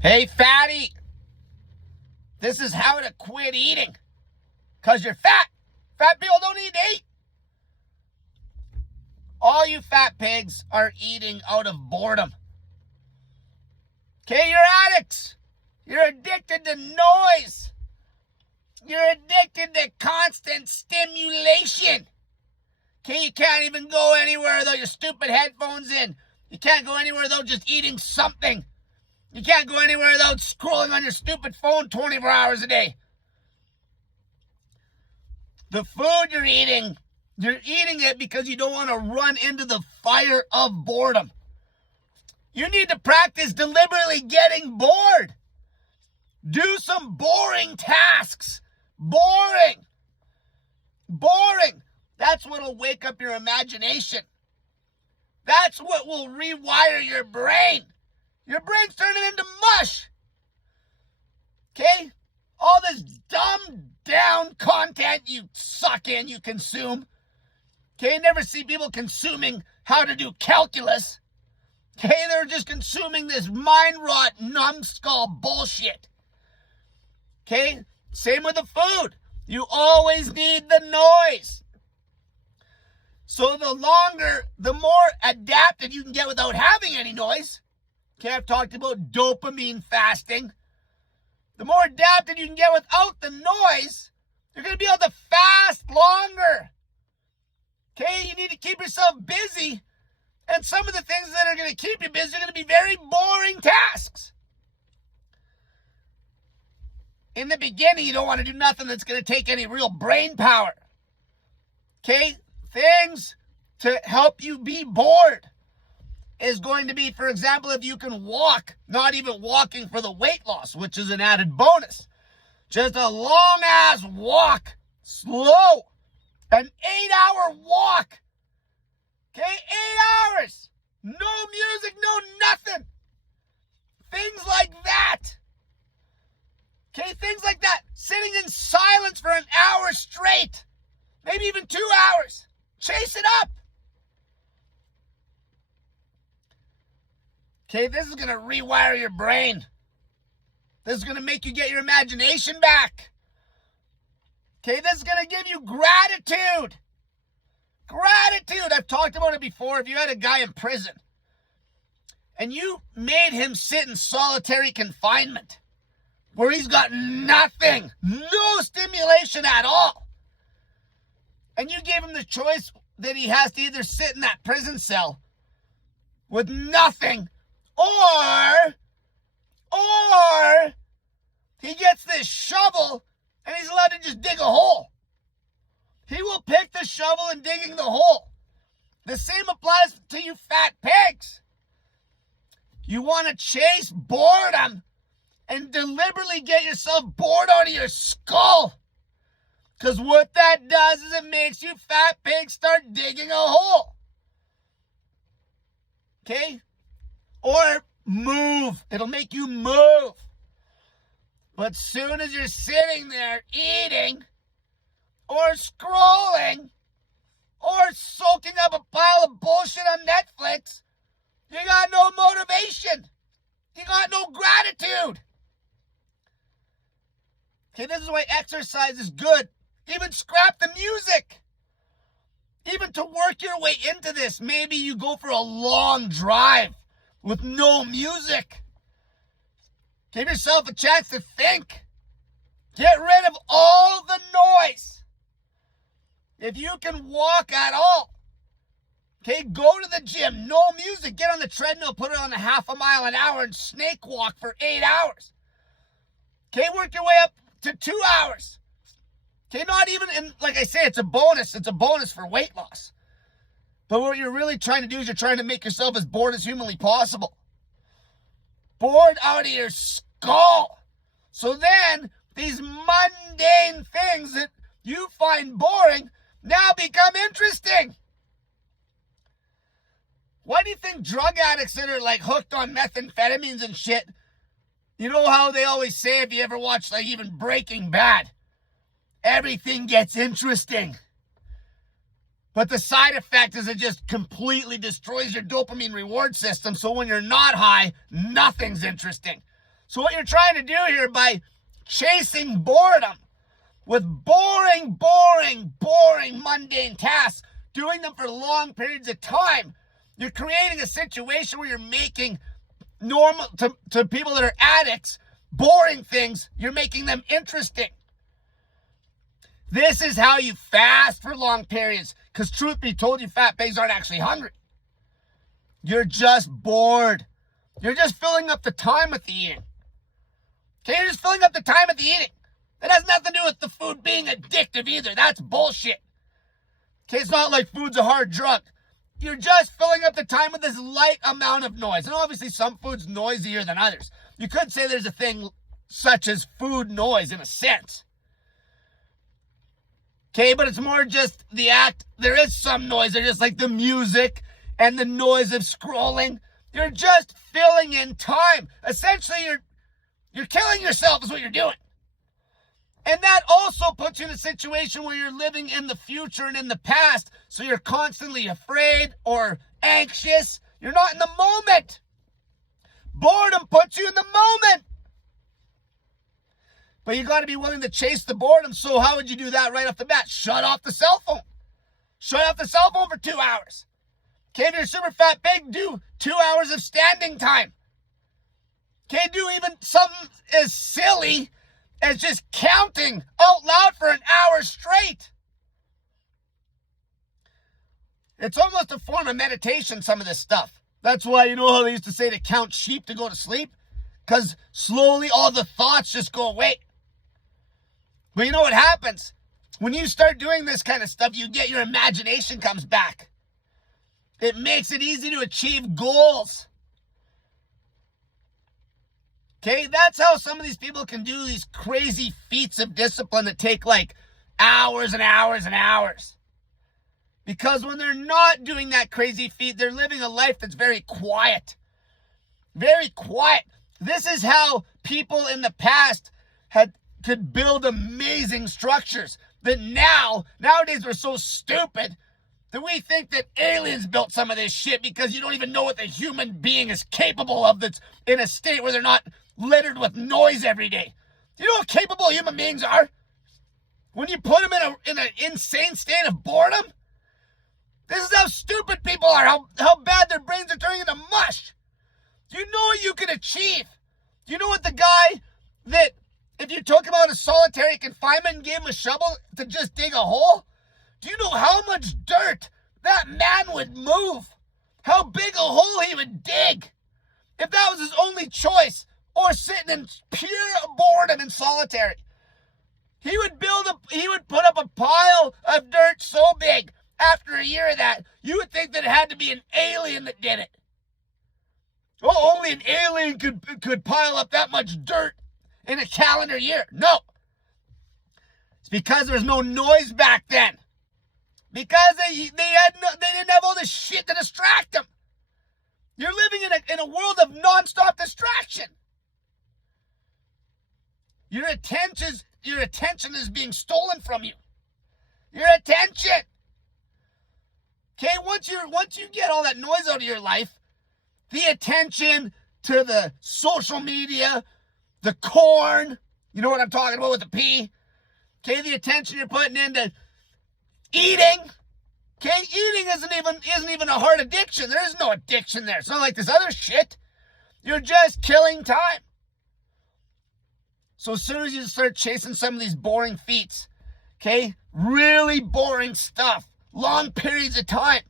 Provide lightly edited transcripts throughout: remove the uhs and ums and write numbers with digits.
Hey, fatty, this is how to quit eating. Because you're fat. Fat people don't need to eat. All you fat pigs are eating out of boredom. Okay, you're addicts. You're addicted to noise. You're addicted to constant stimulation. Okay, you can't even go anywhere without your stupid headphones in. You can't go anywhere without just eating something. You can't go anywhere without scrolling on your stupid phone 24 hours a day. The food you're eating it because you don't want to run into the fire of boredom. You need to practice deliberately getting bored. Do some boring tasks. Boring. That's what will wake up your imagination. That's what will rewire your brain. Your brain's turning into mush. Okay? All this dumbed down content you suck in, you consume. Okay? You never see people consuming how to do calculus. Okay? They're just consuming this mind rot, numbskull bullshit. Okay? Same with the food. You always need the noise. So the more adapted you can get without having any noise. Okay, I've talked about dopamine fasting. The more adapted you can get without the noise, you're going to be able to fast longer. Okay, you need to keep yourself busy. And some of the things that are going to keep you busy are going to be very boring tasks. In the beginning, you don't want to do nothing that's going to take any real brain power. Okay, things to help you be bored is going to be, for example, if you can walk, not even walking for the weight loss, which is an added bonus. Just a long-ass walk, slow, an 8-hour walk. Okay, 8 hours, no music, no nothing. Things like that. Okay, things like that. Sitting in silence for an hour straight, maybe even 2 hours. Chase it up. Okay, this is going to rewire your brain. This is going to make you get your imagination back. Okay, this is going to give you gratitude. Gratitude. I've talked about it before. If you had a guy in prison and you made him sit in solitary confinement where he's got nothing, no stimulation at all, and you gave him the choice that he has to either sit in that prison cell with nothing, or he gets this shovel and he's allowed to just dig a hole. He will pick the shovel and digging the hole. The same applies to you fat pigs. You want to chase boredom and deliberately get yourself bored out of your skull. Because what that does is it makes you fat pigs start digging a hole. Okay? Or move. It'll make you move. But soon as you're sitting there eating or scrolling or soaking up a pile of bullshit on Netflix, you got no motivation. You got no gratitude. Okay, this is why exercise is good. Even scrap the music. Even to work your way into this, maybe you go for a long drive with no music. Give yourself a chance to think. Get rid of all the noise. If you can walk at all, okay, go to the gym, no music. Get on the treadmill, put it on a 0.5 mile an hour and snake walk for 8 hours. Okay, work your way up to 2 hours. Okay, not even, and like I say, it's a bonus. It's a bonus for weight loss. But what you're really trying to do is you're trying to make yourself as bored as humanly possible. Bored out of your skull. So then, these mundane things that you find boring now become interesting. Why do you think drug addicts that are like hooked on methamphetamines and shit, you know how they always say, if you ever watch like even Breaking Bad, everything gets interesting. But the side effect is it just completely destroys your dopamine reward system. So when you're not high, nothing's interesting. So what you're trying to do here by chasing boredom with boring, mundane tasks, doing them for long periods of time, you're creating a situation where you're making normal, to people that are addicts, boring things, you're making them interesting. This is how you fast for long periods, because truth be told, you fat pigs aren't actually hungry. You're just bored. You're just filling up the time with the eating. Okay, you're just filling up the time with the eating. It has nothing to do with the food being addictive either. That's bullshit. Okay, it's not like food's a hard drug. You're just filling up the time with this light amount of noise. And obviously some food's noisier than others. You could say there's a thing such as food noise in a sense. Okay, but it's more just the act. There is some noise. There's just like the music and the noise of scrolling. You're just filling in time. Essentially, you're killing yourself is what you're doing. And that also puts you in a situation where you're living in the future and in the past. So you're constantly afraid or anxious. You're not in the moment. Boredom puts you in the moment. But you got to be willing to chase the boredom. So how would you do that right off the bat? Shut off the cell phone. Shut off the cell phone for 2 hours. Okay, if you're a super fat pig, do 2 hours of standing time. Okay, do even something as silly as just counting out loud for an hour straight. It's almost a form of meditation, some of this stuff. That's why, you know how they used to say to count sheep to go to sleep? Because slowly all the thoughts just go away. But you know what happens? When you start doing this kind of stuff, you get your imagination comes back. It makes it easy to achieve goals. Okay, that's how some of these people can do these crazy feats of discipline that take like hours and hours and hours. Because when they're not doing that crazy feat, they're living a life that's very quiet. Very quiet. This is how people in the past could build amazing structures that nowadays we're so stupid that we think that aliens built some of this shit because you don't even know what the human being is capable of that's in a state where they're not littered with noise every day. Do you know how capable human beings are? When you put them in an insane state of boredom, this is how stupid people are, how bad their brains are turning into mush. Do you know what you can achieve? Do you know what the guy that, if you took him out of solitary confinement and gave him a shovel to just dig a hole, do you know how much dirt that man would move? How big a hole he would dig if that was his only choice, or sitting in pure boredom in solitary. He would put up a pile of dirt so big after a year of that, you would think that it had to be an alien that did it. Oh, only an alien could pile up that much dirt in a calendar year. No. It's because there was no noise back then. Because they didn't have all this shit to distract them. You're living in a world of nonstop distraction. Your attention is being stolen from you. Your attention. Okay, once you get all that noise out of your life, the attention to the social media, the corn, you know what I'm talking about with the P. Okay, the attention you're putting into eating. Okay, eating isn't even a hard addiction. There is no addiction there. It's not like this other shit. You're just killing time. So as soon as you start chasing some of these boring feats, okay, really boring stuff, long periods of time,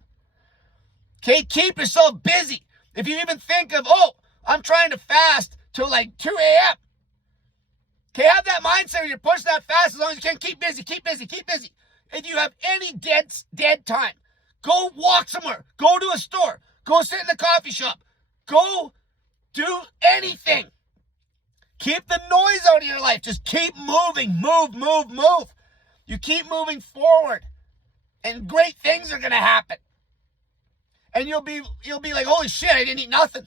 okay, keep yourself busy. If you even think of, I'm trying to fast till like 2 a.m., okay, have that mindset where you're pushing that fast as long as you can. Keep busy, keep busy, keep busy. If you have any dead time, go walk somewhere, go to a store, go sit in the coffee shop, go do anything. Keep the noise out of your life. Just keep moving. Move. You keep moving forward, and great things are going to happen. And you'll be like, holy shit, I didn't eat nothing.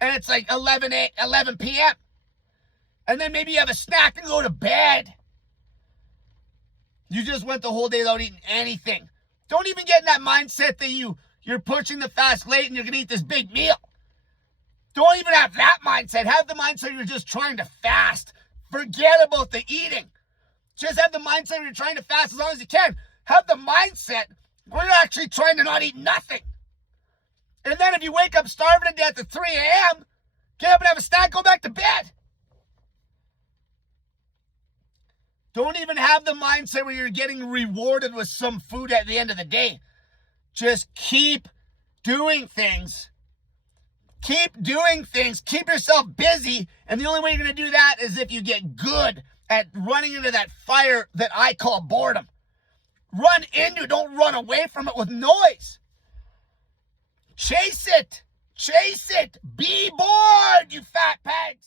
And it's like 11 p.m. And then maybe you have a snack and go to bed. You just went the whole day without eating anything. Don't even get in that mindset that you're pushing the fast late and you're going to eat this big meal. Don't even have that mindset. Have the mindset you're just trying to fast. Forget about the eating. Just have the mindset you're trying to fast as long as you can. Have the mindset where you're actually trying to not eat nothing. And then if you wake up starving to death at 3 a.m., get up and have a snack, go back to bed. Don't even have the mindset where you're getting rewarded with some food at the end of the day. Just keep doing things. Keep doing things. Keep yourself busy. And the only way you're going to do that is if you get good at running into that fire that I call boredom. Run into it. Don't run away from it with noise. Chase it. Chase it. Be bored, you fat bags.